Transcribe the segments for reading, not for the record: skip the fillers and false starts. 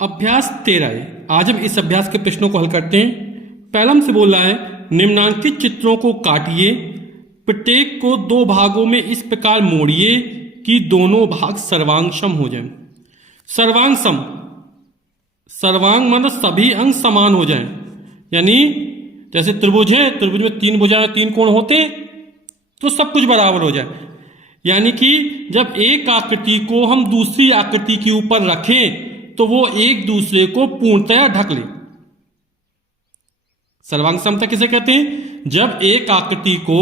अभ्यास 13 है। आज हम इस अभ्यास के प्रश्नों को हल करते हैं। पहला हमसे बोल रहा है निम्नांकित चित्रों को काटिए, प्रत्येक को दो भागों में इस प्रकार मोड़िए कि दोनों भाग सर्वांग हो जाएं। सर्वांग सम, सर्वांग मतलब सभी अंग समान हो जाएं। यानी जैसे त्रिभुज है, त्रिभुज में तीन भुजाएं तीन कोण होते तो सब कुछ बराबर हो जाए। यानी कि जब एक आकृति को हम दूसरी आकृति के ऊपर रखें तो वो एक दूसरे को पूर्णतया ढक ले। सर्वांग समता किसे कहते हैं? जब एक आकृति को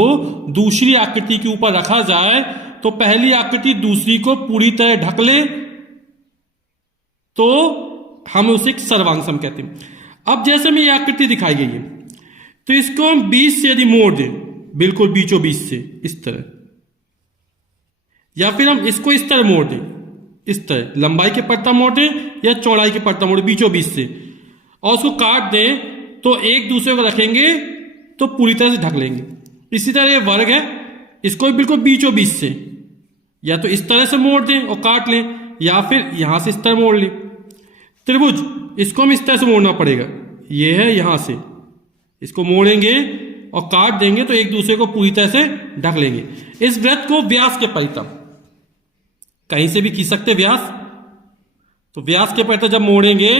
दूसरी आकृति के ऊपर रखा जाए तो पहली आकृति दूसरी को पूरी तरह ढक ले तो हम उसे सर्वांग सम कहते हैं। अब जैसे में ये आकृति दिखाई गई है तो इसको हम 20 से यदि मोड़ दें, बिल्कुल बीचों बीच से इस तरह, या फिर हम इसको इस तरह मोड़ दें, इस तरह लंबाई के पट्टा मोड़ दें या चौड़ाई के पट्टा मोड़ बीचों बीच से, और उसको काट दें तो एक दूसरे को रखेंगे तो पूरी तरह से ढक लेंगे। इसी तरह ये वर्ग है, इसको बिल्कुल बीचों बीच से या तो इस तरह से मोड़ दें और काट लें, या फिर यहां से इस तरह मोड़ लें। त्रिभुज, इसको हम इस तरह से मोड़ना पड़ेगा, ये है यहां से, इसको मोड़ेंगे और काट देंगे तो एक दूसरे को पूरी तरह से ढक लेंगे। इस वृत्त को व्यास के परितम, कहीं से भी खींच सकते व्यास, तो व्यास के परितम जब मोड़ेंगे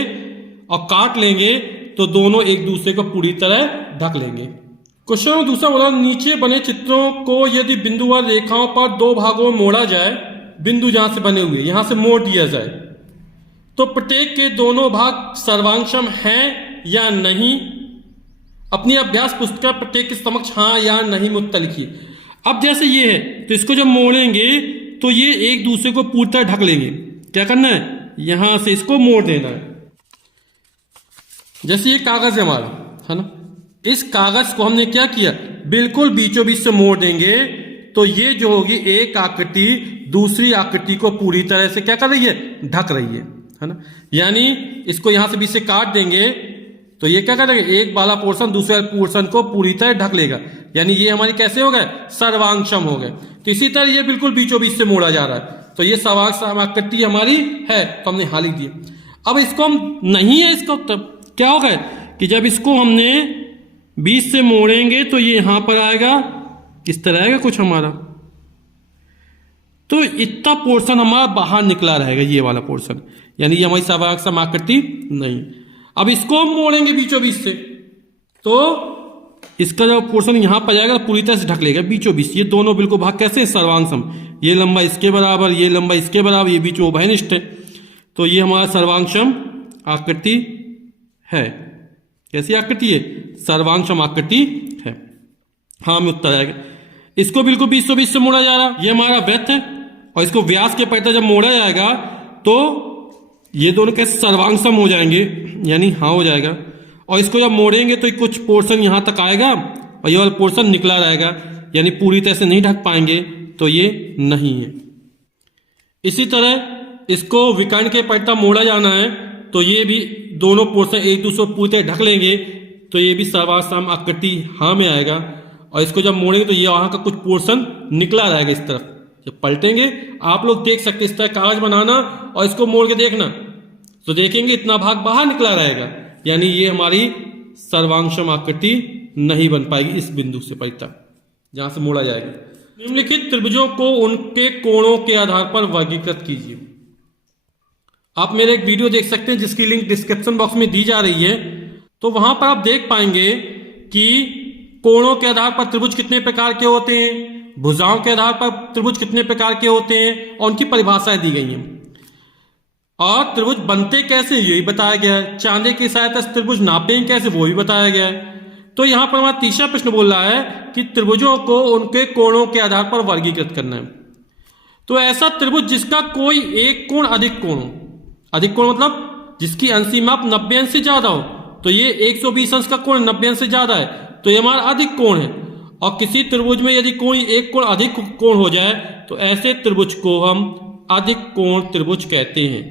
और काट लेंगे तो दोनों एक दूसरे को पूरी तरह ढक लेंगे। क्वेश्चन दूसरा बोला, नीचे बने चित्रों को यदि बिंदुवार रेखाओं पर दो भागों में मोड़ा जाए, बिंदु जहां से बने हुए यहां से मोड़ दिया जाए तो प्रत्येक के दोनों भाग सर्वांगसम हैं या नहीं। अपनी अभ्यास पुस्तिका प्रत्येक के समक्ष हाँ या नहीं में उत्तर लिखिए। अब जैसे ये है तो इसको जब मोड़ेंगे तो ये एक दूसरे को पूरी तरह ढक लेंगे। क्या करना है? यहां से इसको मोड़ देना है। जैसे ये कागज है हमारा, है ना, इस कागज को हमने क्या किया, बिल्कुल बीचों बीच से मोड़ देंगे तो ये जो होगी एक आकृति दूसरी आकृति को पूरी तरह से क्या कर रही है, ढक रही है ना। यानी इसको यहां से बीच से काट देंगे तो ये क्या करेगा, एक वाला पोर्शन दूसरे पोर्शन को पूरी तरह ढक लेगा। यानी ये हमारी कैसे हो गए, सर्वांगसम हो गए। तो इसी तरह ये बिल्कुल बीचों बीच से मोड़ा जा रहा है तो ये सर्वांग आकृति हमारी है, तो हमने हाल ही दिया। अब इसको हम नहीं है, इसको तब क्या होगा कि जब इसको हमने बीच से मोड़ेंगे तो ये यहां पर आएगा, इस तरह आएगा कुछ हमारा, तो इतना पोर्शन हमारा बाहर निकला रहेगा, ये वाला पोर्शन, यानी ये हमारी सर्वांग आकृति नहीं। अब इसको हम मोड़ेंगे बीचों बीच से तो इसका जब पोर्शन यहां पर जाएगा तो पूरी तरह से ढक लेगा बीचों बीच। ये दोनों बिल्कुल भाग कैसे, सर्वांगसम, ये लंबा इसके बराबर, ये लंबा इसके बराबर, ये बीच में उभयनिष्ठ है, तो ये हमारा सर्वांगसम आकृति है। कैसी आकृति है? सर्वांगसम आकृति है। हाँ में उत्तर आएगा। इसको बिल्कुल बीचों बीच से मोड़ा जा रहा, ये हमारा वृत्त है, और इसको व्यास के परितम जब मोड़ा जाएगा तो ये दोनों कैसे सर्वांगसम हो जाएंगे, यानी हाँ हो जाएगा। और इसको जब मोड़ेंगे तो कुछ पोर्शन यहां तक आएगा और ये वाला पोर्शन निकला रहेगा, यानी पूरी तरह से नहीं ढक पाएंगे, तो ये नहीं है। इसी तरह इसको विकर्ण के परितम मोड़ा जाना है तो ये भी दोनों पोर्शन एक दूसरे को पूरी तरह ढक लेंगे तो ये भी सर्वांगसम आकृति हाँ में आएगा। और इसको जब मोड़ेंगे तो ये वहां का कुछ पोर्शन निकला रहेगा इस तरफ। जब पलटेंगे आप लोग देख सकते इस तरह कागज बनाना और इसको मोड़ के देखना तो देखेंगे इतना भाग बाहर निकला रहेगा, यानी ये हमारी सर्वांगसम आकृति नहीं बन पाएगी इस बिंदु से परितम जहां से मोड़ा जाएगा। निम्नलिखित त्रिभुजों को उनके कोणों के आधार पर वर्गीकृत कीजिए। आप मेरे एक वीडियो देख सकते हैं जिसकी लिंक डिस्क्रिप्शन बॉक्स में दी जा रही है, तो वहां पर आप देख पाएंगे कि कोणों के आधार पर त्रिभुज कितने प्रकार के होते हैं, भुजाओं के आधार पर त्रिभुज कितने प्रकार के होते हैं और उनकी परिभाषाएं दी गई हैं, और त्रिभुज बनते कैसे यही बताया गया है। चांदे की सहायता से त्रिभुज नापेंगे कैसे वो भी बताया गया है। तो यहां पर हमारा तीसरा प्रश्न बोल रहा है कि त्रिभुजों को उनके कोणों के आधार पर वर्गीकृत करना है। तो ऐसा त्रिभुज जिसका कोई एक कोण अधिक कोण हो, अधिक कोण मतलब जिसकी अंशी माप 90 अंश से ज्यादा हो, तो ये 120 अंश का कोण 90 अंश से ज्यादा है तो ये हमारा अधिक कोण है। और किसी त्रिभुज में यदि कोई एक कोण अधिक कोण हो जाए तो ऐसे त्रिभुज को हम अधिक कोण त्रिभुज कहते हैं।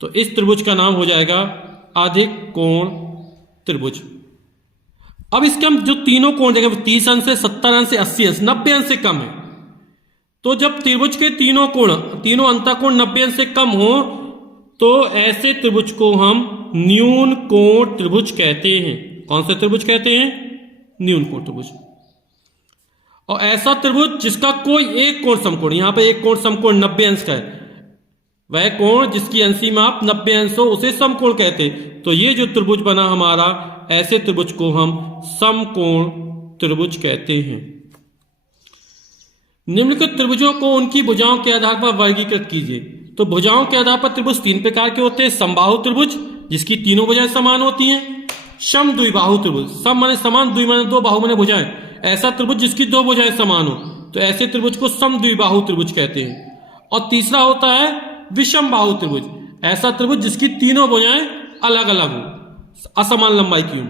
तो इस त्रिभुज का नाम हो जाएगा अधिक कोण त्रिभुज। अब इसके हम जो तीनों कोण देखें 30 अंश से 70 अंश से 80 अंश 90 अंश से कम है, तो जब त्रिभुज के तीनों कोण तीनों अंतःकोण 90 अंश से कम हो तो ऐसे त्रिभुज को हम न्यून कोण त्रिभुज कहते हैं। कौन सा त्रिभुज कहते हैं? न्यून कोण त्रिभुज। और ऐसा त्रिभुज जिसका कोई एक कोण समकोण, यहां पे एक कोण समकोण 90 अंश का है, वह कोण जिसकी अंशी माप 90 अंश हो उसे समकोण कहते हैं। तो ये जो त्रिभुज बना हमारा, ऐसे त्रिभुज को हम समकोण त्रिभुज कहते हैं। निम्नलिखित त्रिभुजों को उनकी भुजाओं के आधार पर वर्गीकृत कीजिए। तो भुजाओं के आधार पर त्रिभुज तीन प्रकार के होते हैं। समबाहु त्रिभुज जिसकी तीनों भुजाएं समान होती हैं, सम द्विबाहु त्रिभुज, सम माने समान, द्वि माने दो, बाहु माने भुजाएं, ऐसा त्रिभुज जिसकी दो भुजाएं समान हो, तो ऐसे त्रिभुज को सम द्विबाहु त्रिभुज कहते हैं। और तीसरा होता है विषम बाहु त्रिभुज, ऐसा त्रिभुज जिसकी तीनों भुजाएं अलग अलग हो, असमान लंबाई की हो।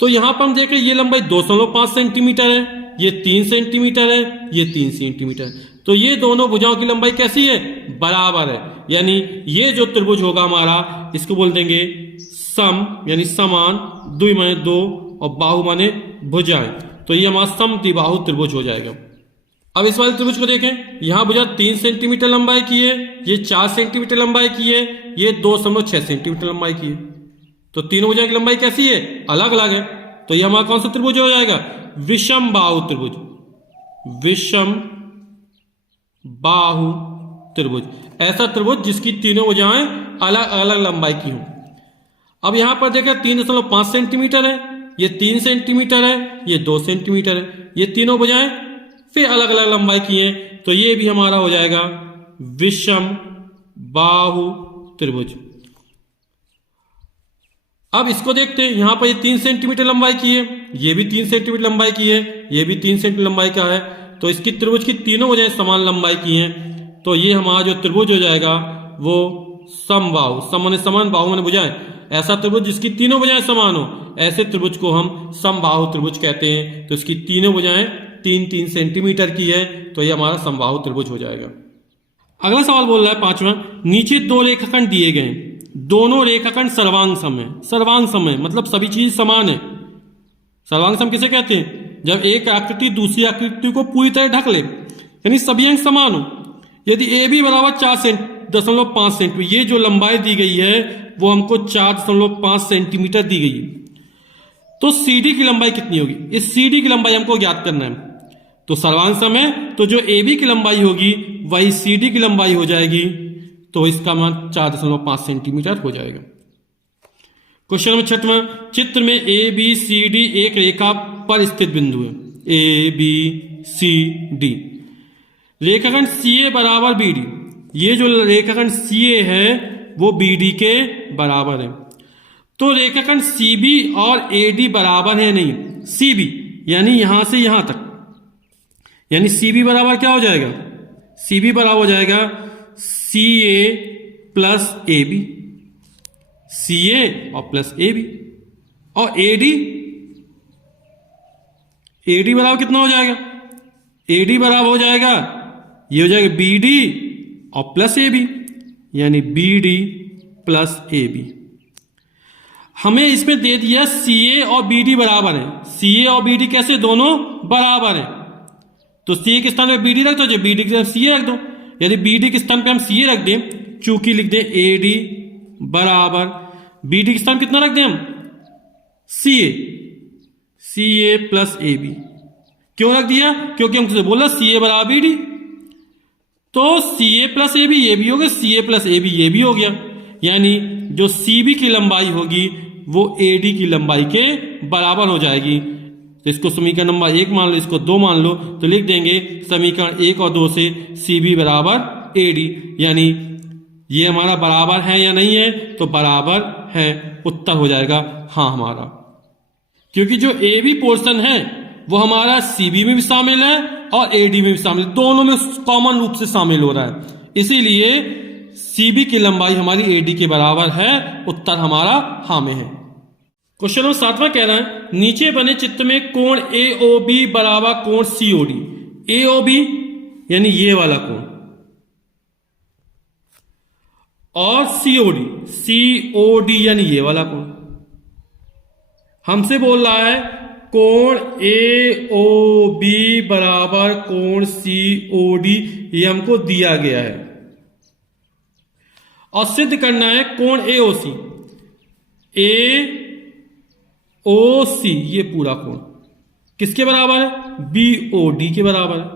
तो यहां पर हम देख रहे हैं ये लंबाई 2.5 सेंटीमीटर है, ये 3 सेंटीमीटर है, ये 3 सेंटीमीटर। तो ये दोनों भुजाओं की लंबाई कैसी है? बराबर है। यानी ये जो त्रिभुज होगा हमारा, इसको बोल देंगे सम, यानी समान, द्वि माने दो और बाहु माने भुजाएं। तो ये हमारा सम द्विबाहु त्रिभुज हो जाएगा। अब इस वाले त्रिभुज को देखें, यहां भुजा 3 सेंटीमीटर लंबाई की है, ये 4 सेंटीमीटर लंबाई की है, ये 2.6 सेंटीमीटर लंबाई की है। तो तीनों भुजाओं की लंबाई कैसी है? अलग अलग है। तो ये हमारा कौन सा त्रिभुज हो जाएगा? विषम बाहु त्रिभुज। विषम बाहु त्रिभुज, ऐसा त्रिभुज जिसकी तीनों भुजाएं अलग अलग लंबाई की हो। अब यहां पर देखें 3.5 सेंटीमीटर है, ये 3 सेंटीमीटर है, ये 2 सेंटीमीटर है, ये तीनों भुजाएं फिर अलग अलग लंबाई की हैं। तो ये भी हमारा हो जाएगा विषम बाहु त्रिभुज। अब इसको देखते हैं, यहां पर ये 3 सेंटीमीटर लंबाई की है, ये भी 3 सेंटीमीटर लंबाई की है, ये भी 3 सेंटीमीटर लंबाई का है। तो इसकी त्रिभुज की तीनों भुजाएं समान लंबाई की हैं। तो ये हमारा जो त्रिभुज हो जाएगा वो समबाहु, सम माने समान, बाहु माने भुजाएं, ऐसा त्रिभुज जिसकी तीनों भुजाएं समान हो, ऐसे त्रिभुज को हम समबाहु त्रिभुज कहते हैं। तो इसकी तीनों भुजाएं 3-3 सेंटीमीटर की है, तो ये हमारा समबाहु त्रिभुज हो जाएगा। अगला सवाल बोल रहा है 5वां, नीचे दो रेखाखंड दिए गए, दोनों रेखाखंड सर्वांग सम है। सर्वांग सम है मतलब सभी चीज समान है। सर्वांग सम किसे कहते हैं? जब एक आकृति दूसरी आकृति को पूरी तरह ढक ले, यानी सभी अंक समान हो। यदि ए बी बराबर 4.5 सेंटीमीटर, ये जो लंबाई दी गई है वो हमको 4.5 सेंटीमीटर दी गई है, तो CD की लंबाई कितनी होगी? इस CD की लंबाई हमको ज्ञात करना है। तो सर्वांग सम है, तो जो AB की लंबाई होगी वही CD की लंबाई हो जाएगी। तो इसका मान 4.5 सेंटीमीटर हो जाएगा। क्वेश्चन नंबर 6वां, चित्र में ABCD एक रेखा पर स्थित बिंदु है। ABCD, रेखाखंड CA बराबर BD, ये जो रेखाखंड CA है वो BD के बराबर है। तो रेखाखंड CB और AD बराबर है नहीं, CB यानी यहां से यहां तक, यानी CB बराबर क्या हो जाएगा? CB बराबर हो जाएगा CA प्लस AB, CA और प्लस AB। और AD बराबर कितना हो जाएगा? AD बराबर हो जाएगा, ये हो जाएगा BD और प्लस AB, यानी BD प्लस AB। हमें इसमें दे दिया CA और BD बराबर है। CA और BD कैसे? दोनों बराबर है। तो CA के स्थान पे BD रख दो, जो BD के स्थान CA रख दो। यदि BD के स्थान पे हम CA रख दें, चूंकि लिख दें AD बराबर BD के स्थान कितना रख दें हम? CA plus AB। क्यों रख दिया? क्योंकि हमसे बोला CA बराबर BD, तो CA प्लस AB ये भी हो गया, CA प्लस AB ये भी हो गया। यानी जो CB की लंबाई होगी वो AD की लंबाई के बराबर हो जाएगी। तो इसको समीकरण नंबर 1 मान लो, इसको 2 मान लो, तो लिख देंगे समीकरण 1 और 2 से CB बराबर AD। यानी ये हमारा बराबर है या नहीं है? तो बराबर है, उत्तर हो जाएगा हाँ हमारा। क्योंकि जो AB पोर्शन है वो हमारा CB में भी शामिल है और AD में भी शामिल, दोनों में कॉमन रूप से शामिल हो रहा है, इसीलिए CB की लंबाई हमारी AD के बराबर है। उत्तर हमारा हाँ में है। क्वेश्चन नंबर 7वां कह रहा है, नीचे बने चित्र में कोण AOB बराबर कोण COD। AOB यानी ये वाला कोण, और COD यानी ये वाला कोण। हमसे बोल रहा है कोण AOB बराबर कोण COD, ये हमको दिया गया है। और सिद्ध करना है कोण AOC, AOC ये पूरा कोण किसके बराबर है? BOD के बराबर है।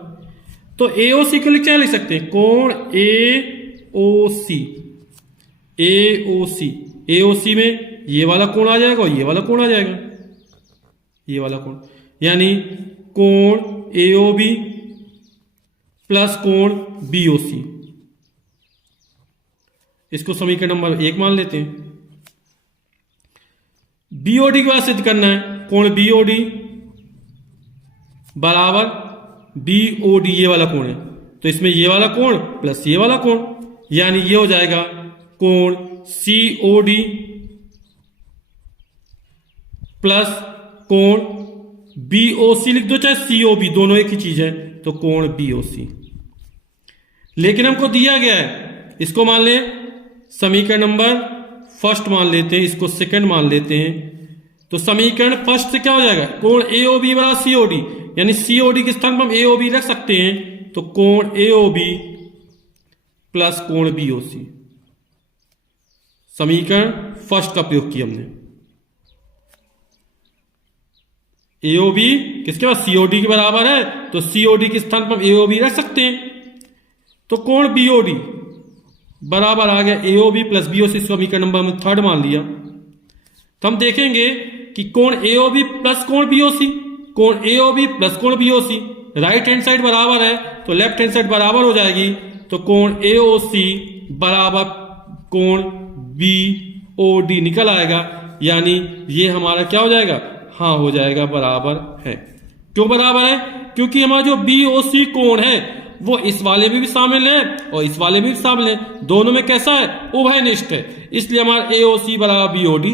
तो AOC को क्या लिख सकते हैं? कोण AOC, AOC, AOC में ये वाला कोण आ जाएगा और ये वाला कोण आ जाएगा, ये वाला कोण, यानी कोण AOB प्लस कोण BOC। इसको समीकरण नंबर 1 मान लेते हैं। BOD के बाद सिद्ध करना है, कोण BOD बराबर BOD ये वाला कोण है, तो इसमें ये वाला कोण प्लस ये वाला कोण, यानी ये हो जाएगा कोण COD प्लस कोण BOC, लिख दो चाहे COB, दोनों एक ही चीज है, तो कोण BOC। लेकिन हमको दिया गया है, इसको मान ले समीकरण नंबर फर्स्ट मान लेते हैं, इसको सेकंड मान लेते हैं। तो समीकरण फर्स्ट से क्या हो जाएगा? कोण AOB बराबर COD, यानी COD के स्थान पर हम AOB रख सकते हैं, तो कोण AOB प्लस कोण BOC। समीकरण फर्स्ट का प्रयोग किया हमने। AOB किसके पास? COD के बराबर है, तो COD के स्थान पर हम AOB रख सकते हैं, तो कोण BOD बराबर आ गया AOB प्लस BOC। समीकरण नंबर हमने थर्ड मान लिया। तो हम देखेंगे कि कोण AOB प्लस कोण BOC, कोण AOB प्लस कोण BOC, राइट हैंड साइड बराबर है तो लेफ्ट हैंड साइड बराबर हो जाएगी, तो कोण AOC बराबर कोण BOD निकल आएगा, यानी ये हमारा क्या हो जाएगा? हाँ हो जाएगा, बराबर है। क्यों बराबर है? क्योंकि हमारा जो BOC कोण है वो इस वाले में भी शामिल है और इस वाले में भी शामिल है, दोनों में कैसा है? उभयनिष्ठ है, इसलिए हमारा AOC बराबर BOD